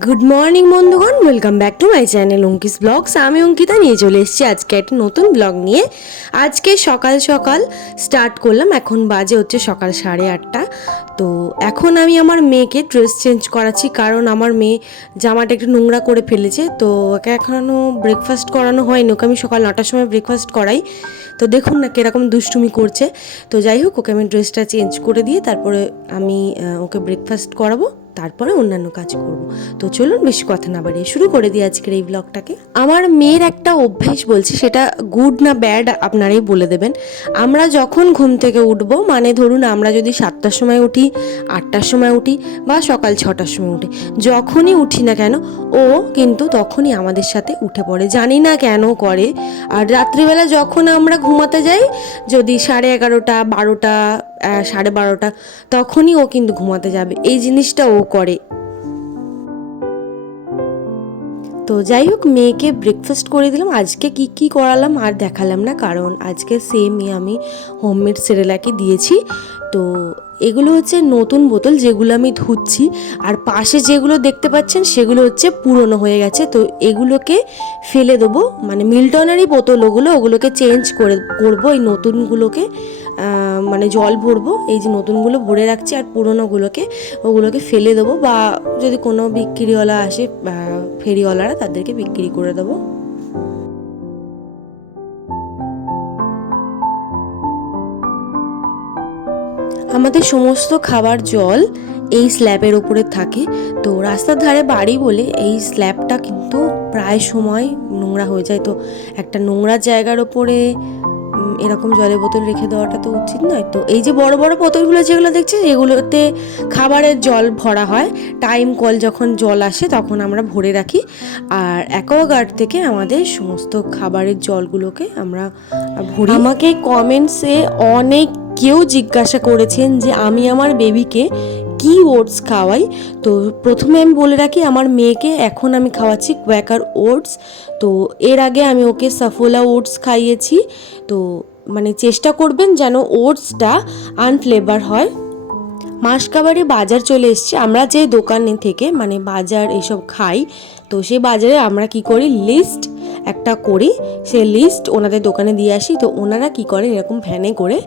Good morning বন্ধুগণ। Welcome back to my channel Ankis vlogs আমি অঙ্কিতা নিয়ে চলে এসেছি আজকে একটা নতুন ব্লগ নিয়ে। আজকে সকাল সকাল স্টার্ট করলাম। এখন বাজে হচ্ছে সকাল সাড়ে আটটা। তো এখন আমি আমার মেয়েকে ড্রেস চেঞ্জ করাচ্ছি, কারণ আমার মেয়ে জামাটা একটু নোংরা করে ফেলেছে। তো ওকে এখনও ব্রেকফাস্ট করানো হয়নি। ওকে আমি সকাল নটার সময় ব্রেকফাস্ট করাই। তো দেখুন না কীরকম দুষ্টুমি করছে। তো যাই হোক, ওকে আমি ড্রেসটা চেঞ্জ করে দিয়ে তারপরে আমি ওকে ব্রেকফাস্ট করাবো। তারপরে অন্যান্য কাজ করব। তো চলুন বেশি কথা না বাড়িয়ে শুরু করে দিই আজকের এই ব্লগটাকে আমার মেয়ের একটা অভ্যেস বলছি, সেটা গুড না ব্যাড আপনারাই বলে দেবেন। আমরা যখন ঘুম থেকে উঠবো মানে ধরুন আমরা যদি সাতটার সময় উঠি, আটটার সময় উঠি বা সকাল ছটার সময় উঠি, যখনই উঠি না কেন, ও কিন্তু তখনই আমাদের সাথে উঠে পড়ে। জানি না কেন করে। আর রাত্রিবেলা যখন আমরা ঘুমাতে যাই, যদি সাড়ে এগারোটা, বারোটা সাড়ে বারোটা, তখনই ও কিন্তু ঘুমাতে যাবে। এই জিনিসটা ও করে। তো যাই হোক, মেয়েকে ব্রেকফাস্ট করে দিলাম। আজকে কি কি করালাম আর দেখালাম না, কারণ আজকে সেমই আমি হোমমেড সেরেলাকে দিয়েছি। তো এগুলো হচ্ছে নতুন বোতল যেগুলো আমি ধুচ্ছি, আর পাশে যেগুলো দেখতে পাচ্ছেন সেগুলো হচ্ছে পুরনো হয়ে গেছে। তো এগুলোকে ফেলে দেবো। মানে মিল্টনেরই বোতল ওগুলো ওগুলোকে চেঞ্জ করে, করব এই নতুনগুলোকে। মানে জল ভরবো, এই যে নতুনগুলো ভরে রাখছি আর পুরনোগুলোকে, ওগুলোকে ফেলে দেবো বা যদি কোনো বিক্রিওয়ালা আসে ফেরিওয়ালারা তাদেরকে বিক্রি করে দেবো। আমাদের সমস্ত খাবার জল এই স্ল্যাবের ওপরে থাকে। তো রাস্তার ধারে বাড়ি বলে এই স্ল্যাবটা কিন্তু প্রায় সময় নোংরা হয়ে যায়। তো একটা নোংরা জায়গার ওপরে এরকম জলের বোতল রেখে দেওয়াটা তো উচিত নয়। তো এই যে বড় বড় বোতলগুলো যেগুলো দেখছি, এগুলোতে খাবারের জল ভরা হয়। টাইম কল যখন জল আসে, তখন আমরা ভরে রাখি। আর অ্যাকোয়াগার্ড থেকে আমাদের সমস্ত খাবারের জলগুলোকে আমরা ভরি। আমাকে কমেন্টসে অনেক কেউ জিজ্ঞাসা করেছেন যে আমি আমার বেবিকে কি ওটস খাওয়াই? তো প্রথমে আমি বলে রাখি, আমার মেয়েকে এখন আমি খাওয়াচ্ছি কোয়াকার ওটস তো এর আগে আমি ওকে সাফোলা ওটস খাইয়েছি। তো মানে চেষ্টা করবেন যেন ওটসটা আনফ্লেভার হয়। মাসকাবারি বাজার চলে এসছে। আমরা যে দোকানে থেকে মানে বাজার এসব খাই, তো সেই বাজারে আমরা কি করি? লিস্ট একটা করি। সে লিস্ট ওনাদের দোকানে দিয়ে আসি। তো ওনারা কি করে? এরকম ভ্যানে করে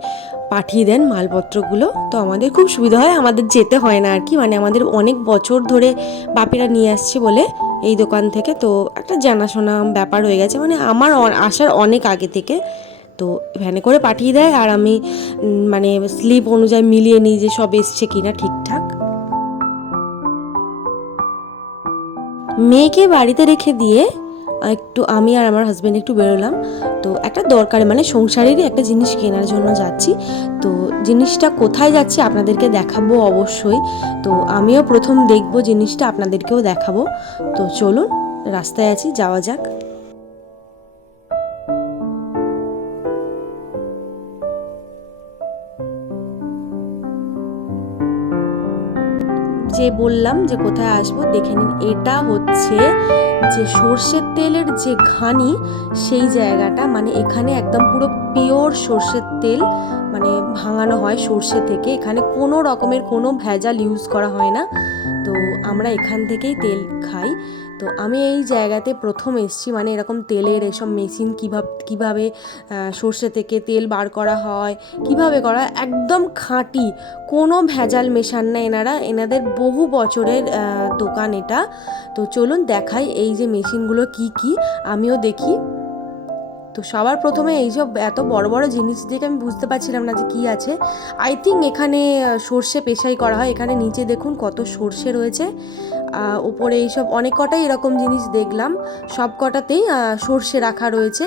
পাঠিয়ে দেন মালপত্রগুলো। তো আমাদের খুব সুবিধা হয়, আমাদের যেতে হয় না আর কি মানে আমাদের অনেক বছর ধরে বাপিরা নিয়ে আসছে বলে এই দোকান থেকে। তো একটা জানাশোনা ব্যাপার হয়ে গেছে। মানে আমার আসার অনেক আগে থেকে। তো ভ্যানে করে পাঠিয়ে দেয় আর আমি মানে স্লিপ অনুযায়ী মিলিয়ে নিই যে সব এসছে কিনা ঠিকঠাক। মেয়েকে বাড়িতে রেখে দিয়ে একটু আমি আর আমার হাজব্যান্ড একটু বেরোলাম। তো একটা দরকারে মানে সংসারেরই একটা জিনিস কেনার জন্য যাচ্ছি। তো জিনিসটা কোথায় যাচ্ছি আপনাদেরকে দেখাবো অবশ্যই। তো আমিও প্রথম দেখব জিনিসটা, আপনাদেরকেও দেখাবো। তো চলুন, রাস্তায় আছি, যাওয়া যাক। যে বললাম যে কোথায় আসব, দেখে নিন, এটা হচ্ছে যে সর্ষের তেলের যে ঘানি, সেই জায়গাটা মানে এখানে একদম পুরো পিওর সর্ষের তেল মানে ভাঙানো হয় সর্ষে থেকে। এখানে কোনো রকমের কোনো ভেজাল ইউজ করা হয় না। তো আমরা এখান থেকেই তেল খাই। তো আমি এই জায়গাতে প্রথম এসছি মানে এরকম তেলের এসব মেশিন কীভাবে কীভাবে সর্ষে থেকে তেল বার করা হয়, কীভাবে করা একদম খাঁটি, কোনো ভেজাল মেশান না এনারা, এনাদের বহু বছরের দোকান এটা। তো চলুন দেখাই এই যে মেশিনগুলো কি কি, আমিও দেখি। তো সবার প্রথমে এই সব এত বড় বড় জিনিস দেখে আমি বুঝতে পারছিলাম না যে কি আছে। আই থিঙ্ক এখানে সর্ষে পেশাই করা হয়, এখানে নিচে দেখুন কত সর্ষে রয়েছে। ওপরে এইসব অনেক কটাই এরকম জিনিস দেখলাম। সব কটাতেই সর্ষে রাখা রয়েছে।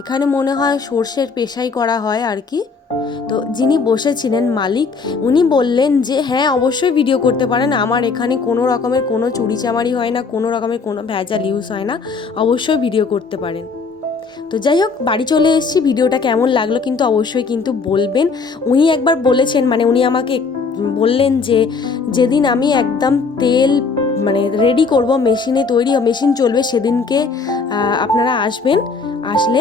এখানে মনে হয় সর্ষের পেশাই করা হয় আর কি। তো যিনি বসেছিলেন মালিক, উনি বললেন যে হ্যাঁ অবশ্যই ভিডিও করতে পারেন। আমার এখানে কোনো রকমের কোনো চুরিচামারি হয় না, কোনো রকমের কোনো ভেজাল ইউজ হয় না। অবশ্যই ভিডিও করতে পারেন। তো যাই হোক, বাড়ি চলে এসেছি। ভিডিওটা কেমন লাগল কিন্তু অবশ্যই কিন্তু বলবেন। উনি একবার বলেছেন মানে উনি আমাকে বললেন যে, যেদিন আমি একদম তেল মানে রেডি করব মেশিনে তৈরি মেশিন চলবে, সেদিনকে আপনারা আসবেন, আসলে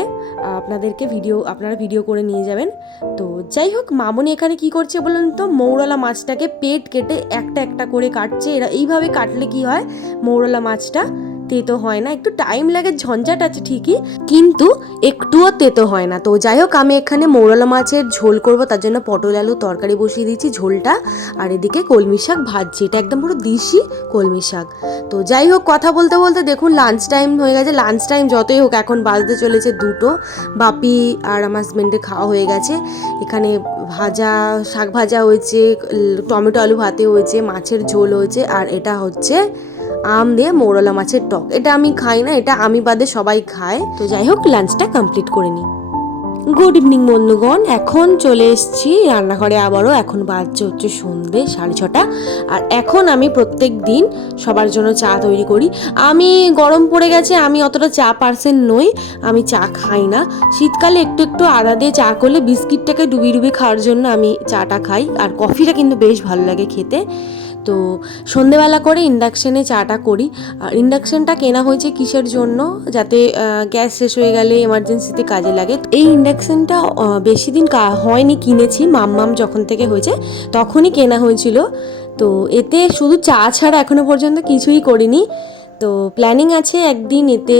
আপনাদেরকে ভিডিও আপনারা ভিডিও করে নিয়ে যাবেন। তো যাই হোক, মামনি এখানে কি করছে বলুন তো? মৌরলা মাছটাকে পেট কেটে একটা একটা করে কাটছে। এরা এইভাবে কাটলে কি হয়? মৌরলা মাছটা তেতো হয় না, একটু টাইম লাগে, ঝঞ্ঝাট আছে ঠিকই, কিন্তু একটুও তেতো হয় না। তো যাই হোক, আমি এখানে মৌরলা মাছের ঝোল করব, তার জন্য পটল আলু তরকারি বসিয়ে দিয়েছি ঝোলটা, আর এদিকে কলমি শাক ভাজছি, এটা একদম পুরো দিশি কলমি শাক। তো যাই হোক, কথা বলতে বলতে দেখুন লাঞ্চ টাইম হয়ে গেছে লাঞ্চ টাইম যতই হোক, এখন বাজতে চলেছে দুটো, বাপি আর আমার হাজব্যান্ডের খাওয়া হয়ে গেছে। এখানে ভাজা, শাক ভাজা হয়েছে টমেটো আলু ভাতে হয়েছে, মাছের ঝোল হয়েছে, আর এটা হচ্ছে আম দিয়ে মৌরলা মাছের টক। এটা আমি খাই না, এটা আমি বাদে সবাই খায়। তো যাই হোক, লাঞ্চটা কমপ্লিট করে নিই গুড ইভিনিং বন্ধুগণ। এখন চলে এসেছি রান্নাঘরে। আবারও এখন বাজছে হচ্ছে সন্ধে, সাড়ে ছটা। আর এখন আমি প্রত্যেক দিন সবার জন্য চা তৈরি করি। আমি গরম পড়ে গেছে, আমি অতটা চা পার্সেন নই। আমি চা খাই না। শীতকালে একটু একটু আদা দিয়ে চা করলে বিস্কিটটাকে ডুবিয়ে ডুবিয়ে খাওয়ার জন্য আমি চাটা খাই। আর কফিটা কিন্তু বেশ ভালো লাগে খেতে। তো সন্ধেবেলা করে ইন্ডাকশানে চাটা করি। আর ইন্ডাকশানটা কেনা হয়েছে কিসের জন্য? যাতে গ্যাস শেষ হয়ে গেলে এমার্জেন্সিতে কাজে লাগে। এই ইন্ডাকশানটা বেশি দিন হয়নি, কিনেছি, মাম্মাম যখন থেকে হয়েছে, তখনই কেনা হয়েছিল। তো এতে শুধু চা ছাড়া এখনও পর্যন্ত কিছুই করিনি। তো প্ল্যানিং আছে একদিন এতে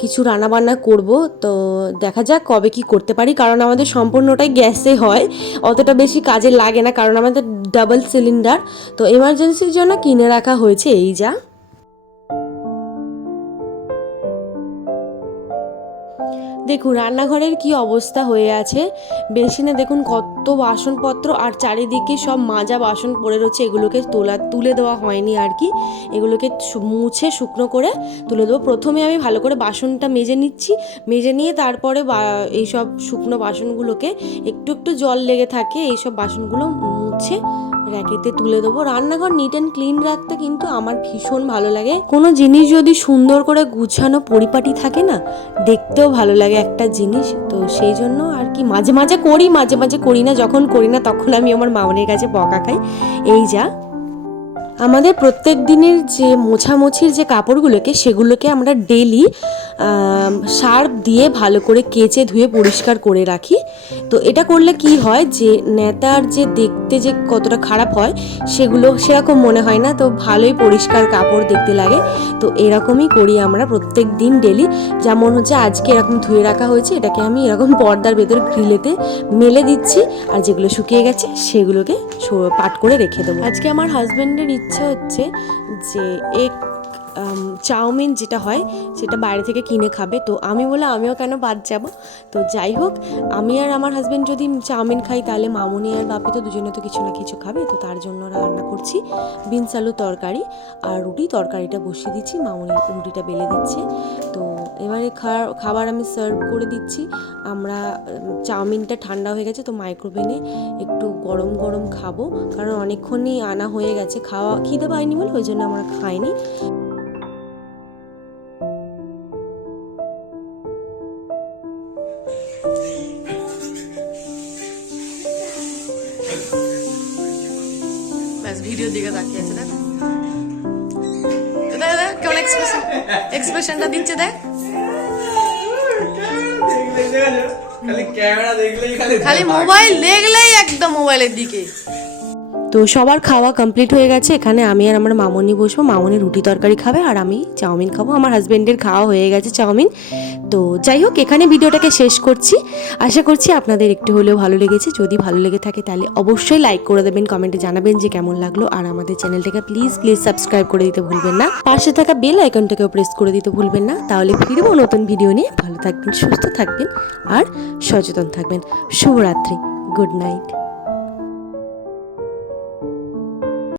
কিছু রান্নাবান্না করব। তো দেখা যাক কবে কি করতে পারি, কারণ আমাদের সম্পূর্ণটাই গ্যাসে হয়। অতটা বেশি কাজে লাগে না, কারণ আমাদের ডাবল সিলিন্ডার তো এমার্জেন্সির জন্য কিনে রাখা হয়েছে, এই যা। দেখুন, রান্নাঘরের কি অবস্থা হয়ে আছে। বেসিনে দেখুন কত বাসনপত্র আর চারিদিকে সব মাজা বাসন পড়ে রয়েছে। এগুলোকে তোলা, তুলে দেওয়া হয়নি আর কি। এগুলোকে মুছে শুকনো করে তুলে দেবো। প্রথমে আমি ভালো করে বাসনটা মেজে নিচ্ছি। মেজে নিয়ে তারপরে এইসব শুকনো বাসনগুলোকে একটু একটু জল লেগে থাকে, এইসব বাসনগুলো মুছে র্যাকেতে তুলে দেবো। রান্নাঘর নিট অ্যান্ড ক্লিন রাখতে কিন্তু আমার ভীষণ ভালো লাগে। কোনো জিনিস যদি সুন্দর করে গুছানো পরিপাটি থাকে না, দেখতেও ভালো লাগে একটা জিনিস। তো সেই জন্য আর কি মাঝে মাঝে করি, মাঝে মাঝে করি না। যখন করি না তখন আমি আমার মামনের কাছে বকা খাই। এই যা। আমাদের প্রত্যেক দিনের যে মোছামুছির যে কাপড়গুলোকে, সেগুলোকে আমরা ডেলি সার্ফ দিয়ে ভালো করে কেচে ধুয়ে পরিষ্কার করে রাখি। তো এটা করলে কি হয় যে, নেতার যে দেখতে যে কতটা খারাপ হয়, সেগুলো সেরকম মনে হয় না। তো ভালোই পরিষ্কার কাপড় দেখতে লাগে। তো এরকমই করি আমরা প্রত্যেক দিন ডেলি যেমন হচ্ছে আজকে এরকম ধুয়ে রাখা হয়েছে, এটাকে আমি এরকম পর্দার ভেতর গ্রিলেতে মেলে দিচ্ছি। আর যেগুলো শুকিয়ে গেছে, সেগুলোকে পাট করে রেখে দেবো। আজকে আমার হাজব্যান্ডের ইচ্ছা হচ্ছে যে এক চাউমিন যেটা হয়, সেটা বাইরে থেকে কিনে খাবে। তো আমি বলে আমিও কেন বাদ যাব? তো যাই হোক, আমি আর আমার হাজব্যান্ড যদি চাউমিন খাই, তাহলে মামুনি আর বাপি তো দুজনে তো কিছু না কিছু খাবে। তো তার জন্য রান্না করছি। বিনস আলু তরকারি আর রুটি তরকারিটা বসিয়ে দিচ্ছি। মামুনি রুটিটা বেলে দিচ্ছে। তো এবারে খাবার আমি সার্ভ করে দিচ্ছি। আমরা চাউমিনটা ঠান্ডা হয়ে গেছে, তো মাইক্রোওভেনে একটু গরম গরম খাব। কারণ অনেকক্ষণই আনা হয়ে গেছে। খাওয়া, খিদে পাইনি বলে ওই জন্য আমরা খাইনি। দেখ। খালি মোবাইল দেখলেই একদম মোবাইলের দিকে। তো সবার খাওয়া কমপ্লিট হয়ে গেছে। এখানে আমি আর আমার মামনি বসবো। মামনি রুটি তরকারি খাবে আর আমি চাউমিন খাব। আমার হাজব্যান্ডের খাওয়া হয়ে গেছে চাউমিন। তো যাই হোক, এখানে ভিডিওটাকে শেষ করছি। আশা করছি আপনাদের একটু হলেও ভালো লেগেছে। যদি ভালো লেগে থাকে তাহলে অবশ্যই লাইক করে দেবেন কমেন্টে জানাবেন যে কেমন লাগল। আর আমাদের চ্যানেলটাকে প্লিজ প্লিজ সাবস্ক্রাইব করে দিতে ভুলবেন না। পাশে থাকা বেল আইকনটাকেও প্রেস করে দিতে ভুলবেন না। তাহলে ফিরবো নতুন ভিডিও নিয়ে। ভালো থাকবেন, সুস্থ থাকবেন আর সচেতন থাকবেন। শুভরাত্রি গুড নাইট